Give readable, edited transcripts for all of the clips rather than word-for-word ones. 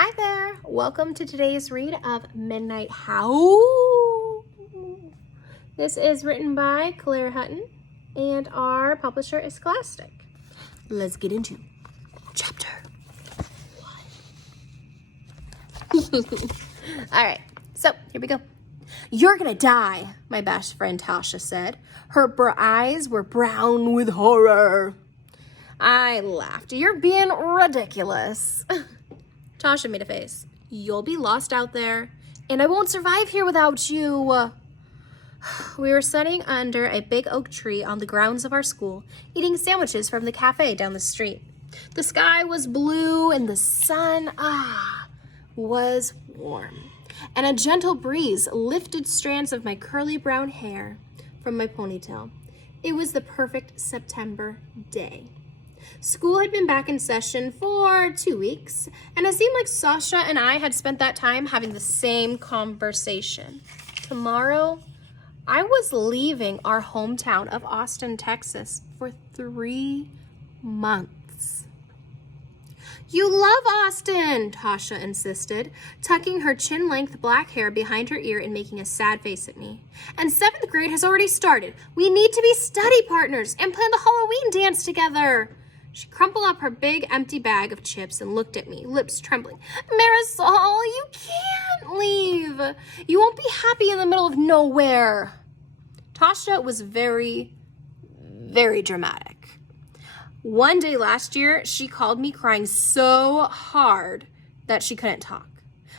Hi there, welcome to today's read of Midnight Howl. This is written by Claire Hutton and our publisher is Scholastic. Let's get into chapter 1. All right, so here we go. You're gonna die, my best friend Tasha said. Her eyes were brown with horror. I laughed. You're being ridiculous. Tasha made a face. You'll be lost out there, and I won't survive here without you. We were sitting under a big oak tree on the grounds of our school, eating sandwiches from the cafe down the street. The sky was blue, and the sun, was warm. And a gentle breeze lifted strands of my curly brown hair from my ponytail. It was the perfect September day. School had been back in session for 2 weeks, and it seemed like Sasha and I had spent that time having the same conversation. Tomorrow, I was leaving our hometown of Austin, Texas for 3 months. You love Austin, Tasha insisted, tucking her chin-length black hair behind her ear and making a sad face at me. And 7th grade has already started. We need to be study partners and plan the Halloween dance together. She crumpled up her big empty bag of chips and looked at me, lips trembling. Marisol, you can't leave. You won't be happy in the middle of nowhere. Tasha was very, very dramatic. One day last year, she called me crying so hard that she couldn't talk.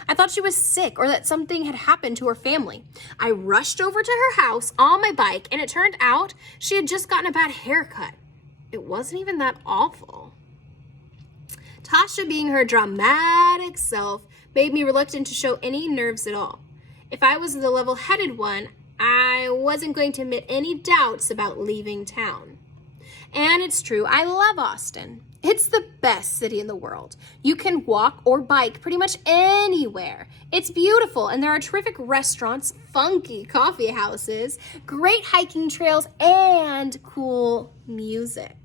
I thought she was sick or that something had happened to her family. I rushed over to her house on my bike, and it turned out she had just gotten a bad haircut. It wasn't even that awful. Tasha, being her dramatic self, made me reluctant to show any nerves at all. If I was the level-headed one, I wasn't going to admit any doubts about leaving town. And it's true, I love Austin. It's the best city in the world. You can walk or bike pretty much anywhere. It's beautiful, and there are terrific restaurants, funky coffee houses, great hiking trails, and cool music.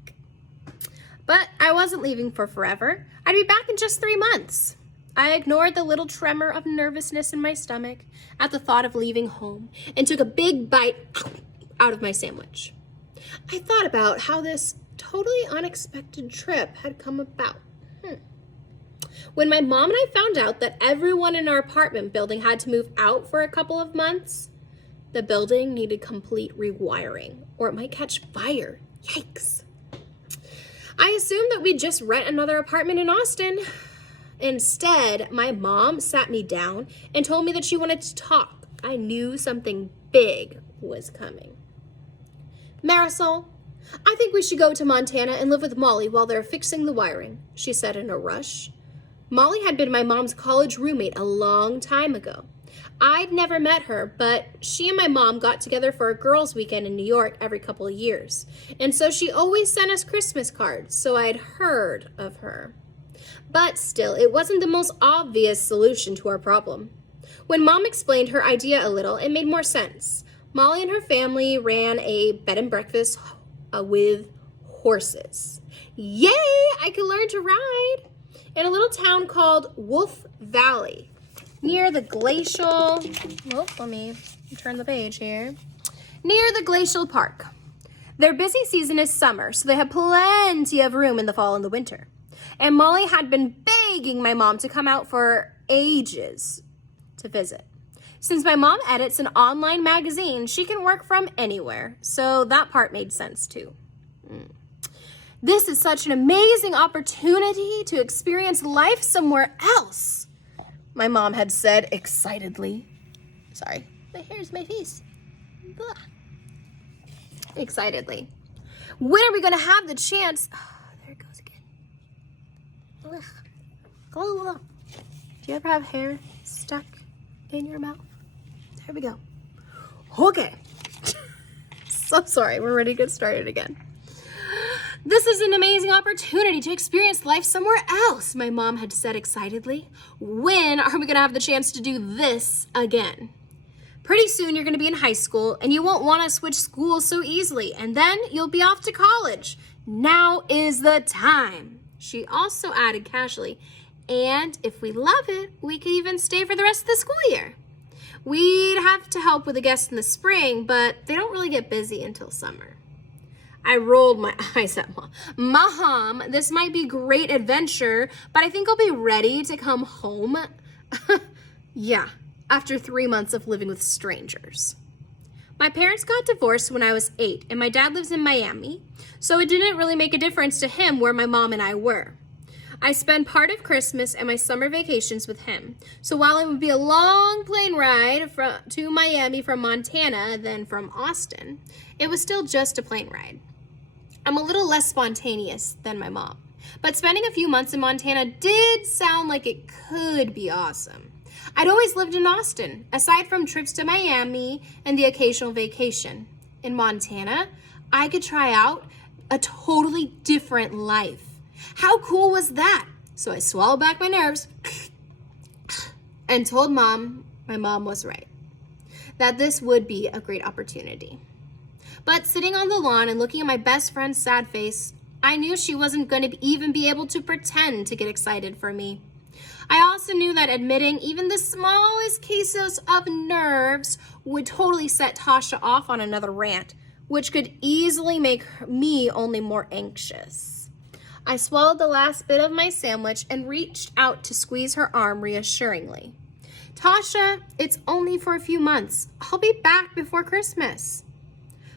But I wasn't leaving for forever. I'd be back in just 3 months. I ignored the little tremor of nervousness in my stomach at the thought of leaving home and took a big bite out of my sandwich. I thought about how this totally unexpected trip had come about. When my mom and I found out that everyone in our apartment building had to move out for a couple of months, the building needed complete rewiring or it might catch fire. Yikes. I assumed that we'd just rent another apartment in Austin. Instead, my mom sat me down and told me that she wanted to talk. I knew something big was coming. Marisol, I think we should go to Montana and live with Molly while they're fixing the wiring, she said in a rush. Molly had been my mom's college roommate a long time ago. I'd never met her, but she and my mom got together for a girls' weekend in New York every couple of years. And so she always sent us Christmas cards, so I'd heard of her. But still, it wasn't the most obvious solution to our problem. When Mom explained her idea a little, it made more sense. Molly and her family ran a bed and breakfast with horses. Yay! I could learn to ride! In a little town called Wolf Valley, near the glacial, let me turn the page here, near the glacial park. Their busy season is summer, so they have plenty of room in the fall and the winter. And Molly had been begging my mom to come out for ages to visit. Since my mom edits an online magazine, she can work from anywhere, so that part made sense too. This is such an amazing opportunity to experience life somewhere else, my mom had said excitedly. Sorry, my hair's my face. Blah. Excitedly. When are we going to have the chance? Oh, there it goes again. Ugh. Do you ever have hair stuck in your mouth? There we go. Okay. So sorry, we're ready to get started again. This is an amazing opportunity to experience life somewhere else, my mom had said excitedly. When are we going to have the chance to do this again? Pretty soon you're going to be in high school and you won't want to switch schools so easily, and then you'll be off to college. Now is the time. She also added casually, And if we love it, we could even stay for the rest of the school year. We'd have to help with the guests in the spring, but they don't really get busy until summer. I rolled my eyes at Mom, this might be great adventure, but I think I'll be ready to come home. Yeah, after 3 months of living with strangers. My parents got divorced when I was 8, and my dad lives in Miami, so it didn't really make a difference to him where my mom and I were. I spend part of Christmas and my summer vacations with him. So while it would be a long plane ride to Miami from Montana than from Austin, it was still just a plane ride. I'm a little less spontaneous than my mom, but spending a few months in Montana did sound like it could be awesome. I'd always lived in Austin, aside from trips to Miami and the occasional vacation. In Montana, I could try out a totally different life. How cool was that? So I swallowed back my nerves and told Mom, my mom was right, that this would be a great opportunity. But sitting on the lawn and looking at my best friend's sad face, I knew she wasn't going to even be able to pretend to get excited for me. I also knew that admitting even the smallest cases of nerves would totally set Tasha off on another rant, which could easily make me only more anxious. I swallowed the last bit of my sandwich and reached out to squeeze her arm reassuringly. Tasha, it's only for a few months. I'll be back before Christmas.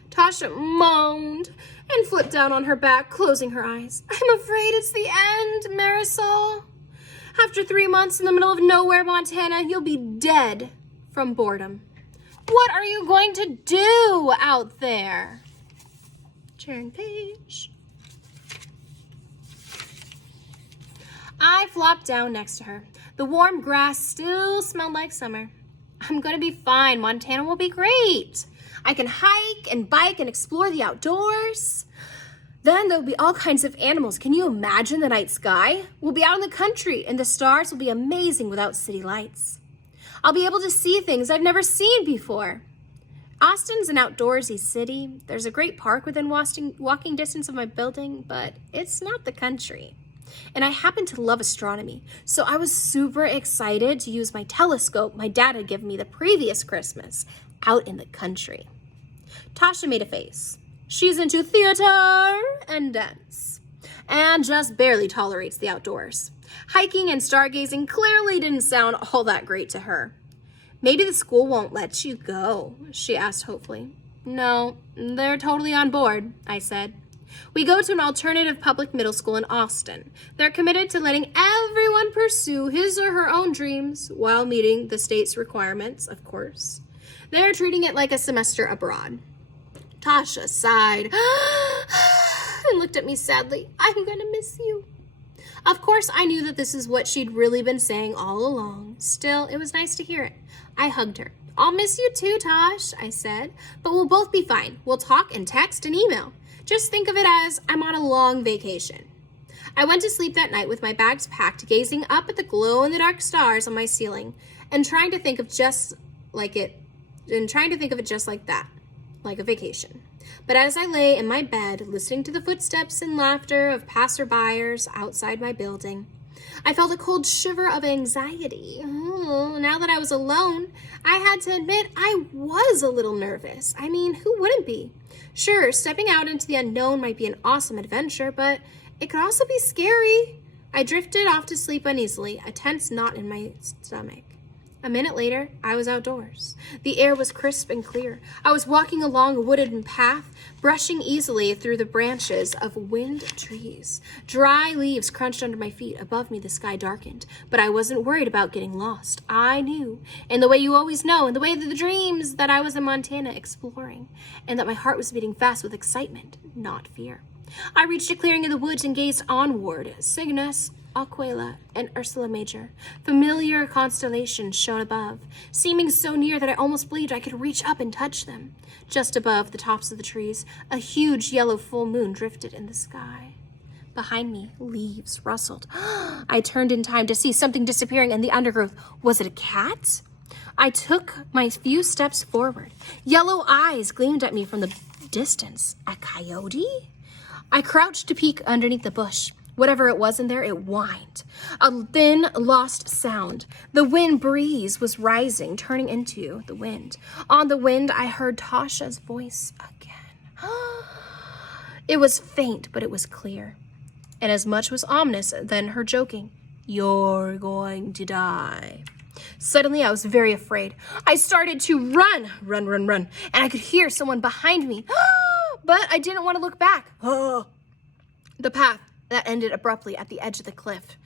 Tasha moaned and flipped down on her back, closing her eyes. I'm afraid it's the end, Marisol. After 3 months in the middle of nowhere, Montana, you'll be dead from boredom. What are you going to do out there? Turn page. I flopped down next to her. The warm grass still smelled like summer. I'm going to be fine. Montana will be great. I can hike and bike and explore the outdoors. Then there'll be all kinds of animals. Can you imagine the night sky? We'll be out in the country and the stars will be amazing without city lights. I'll be able to see things I've never seen before. Austin's an outdoorsy city. There's a great park within walking distance of my building, but it's not the country. And I happen to love astronomy, so I was super excited to use my telescope my dad had given me the previous Christmas out in the country. Tasha made a face. She's into theater and dance, and just barely tolerates the outdoors. Hiking and stargazing clearly didn't sound all that great to her. Maybe the school won't let you go, she asked hopefully. No, they're totally on board, I said. We go to an alternative public middle school in Austin. They're committed to letting everyone pursue his or her own dreams while meeting the state's requirements, of course. They're treating it like a semester abroad. Tasha sighed and looked at me sadly. I'm going to miss you. Of course, I knew that this is what she'd really been saying all along. Still, it was nice to hear it. I hugged her. I'll miss you too, Tosh, I said, but we'll both be fine. We'll talk and text and email. Just think of it as I'm on a long vacation. I went to sleep that night with my bags packed, gazing up at the glow-in-the-dark stars on my ceiling and trying to think of it just like that, like a vacation. But as I lay in my bed, listening to the footsteps and laughter of passerbyers outside my building, I felt a cold shiver of anxiety. Now that I was alone, I had to admit I was a little nervous. I mean, who wouldn't be? Sure, stepping out into the unknown might be an awesome adventure, but it could also be scary. I drifted off to sleep uneasily, a tense knot in my stomach. A minute later, I was outdoors. The air was crisp and clear. I was walking along a wooded path, brushing easily through the branches of wind trees. Dry leaves crunched under my feet. Above me, the sky darkened, but I wasn't worried about getting lost. I knew, in the way you always know, in the way of the dreams, that I was in Montana exploring, and that my heart was beating fast with excitement, not fear. I reached a clearing in the woods and gazed onward. Cygnus, Aquila, and Ursula Major. Familiar constellations shone above, seeming so near that I almost believed I could reach up and touch them. Just above the tops of the trees, a huge yellow full moon drifted in the sky. Behind me, leaves rustled. I turned in time to see something disappearing in the undergrowth. Was it a cat? I took my few steps forward. Yellow eyes gleamed at me from the distance. A coyote? I crouched to peek underneath the bush. Whatever it was in there, it whined. A thin, lost sound. The wind breeze was rising, turning into the wind. On the wind, I heard Tasha's voice again. It was faint, but it was clear. And as much was ominous than her joking, "You're going to die." Suddenly, I was very afraid. I started to run, and I could hear someone behind me. But I didn't want to look back. The path that ended abruptly at the edge of the cliff.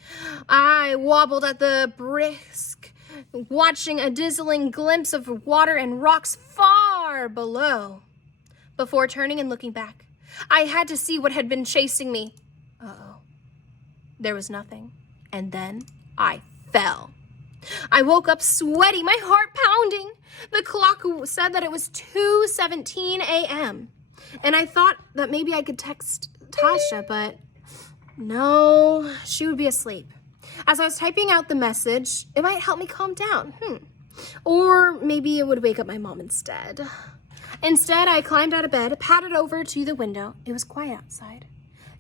I wobbled at the brisk, watching a dazzling glimpse of water and rocks far below. Before turning and looking back, I had to see what had been chasing me. There was nothing. And then I fell. I woke up sweaty, my heart pounding. The clock said that it was 2:17 a.m. And I thought that maybe I could text Tasha, but no, she would be asleep. As I was typing out the message, it might help me calm down. Or maybe it would wake up my mom instead. Instead, I climbed out of bed, padded over to the window. It was quiet outside.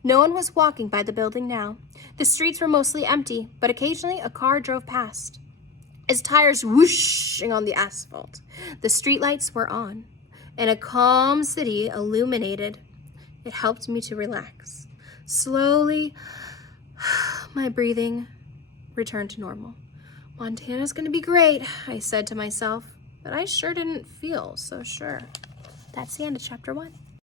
No one was walking by the building now. The streets were mostly empty, but occasionally a car drove past, its tires whooshing on the asphalt. The streetlights were on, and a calm city illuminated. It helped me to relax. Slowly, my breathing returned to normal. Montana's gonna be great, I said to myself, but I sure didn't feel so sure. That's the end of chapter 1.